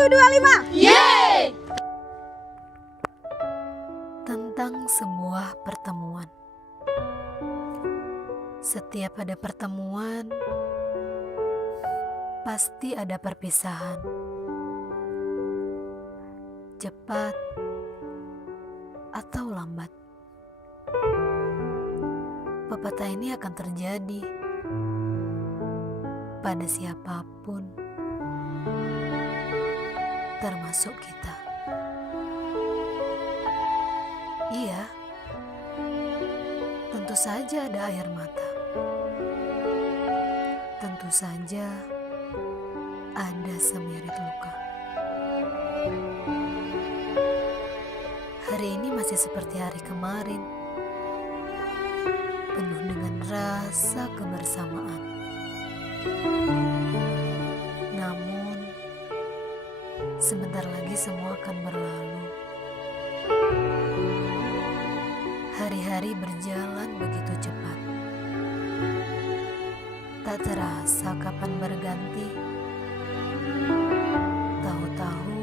1, 2, 5. Yeay! Tentang sebuah pertemuan. Setiap ada pertemuan, pasti ada perpisahan. Cepat atau lambat, pepatah ini akan terjadi pada siapapun, termasuk kita. Iya, tentu saja ada air mata. Tentu saja ada semirit luka. Hari ini masih seperti hari kemarin, penuh dengan rasa kebersamaan. Namun, sebentar lagi semua akan berlalu. Hari-hari berjalan begitu cepat. Tak terasa kapan berganti. Tahu-tahu,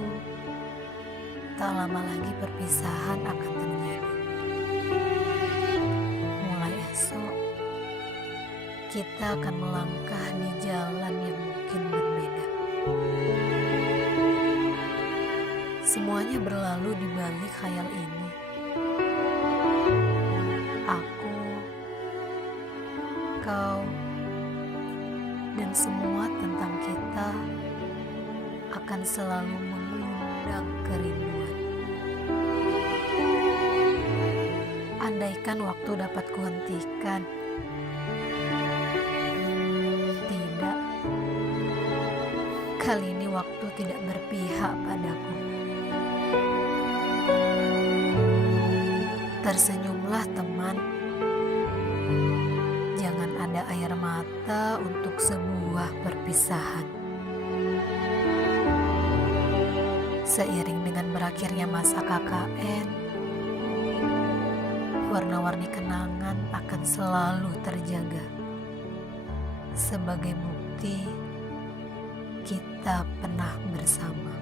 tak lama lagi perpisahan akan terjadi. Mulai esok, kita akan melangkah di jalan yang mungkin berbeda. Semuanya berlalu di balik khayal ini. Aku, kau, dan semua tentang kita akan selalu mengundang kerinduan. Andaikan waktu dapat kuhentikan, tidak. Kali ini waktu tidak berpihak padaku. Tersenyumlah teman. Jangan ada air mata untuk sebuah perpisahan. Seiring dengan berakhirnya masa KKN, warna-warni kenangan akan selalu terjaga sebagai bukti kita pernah bersama.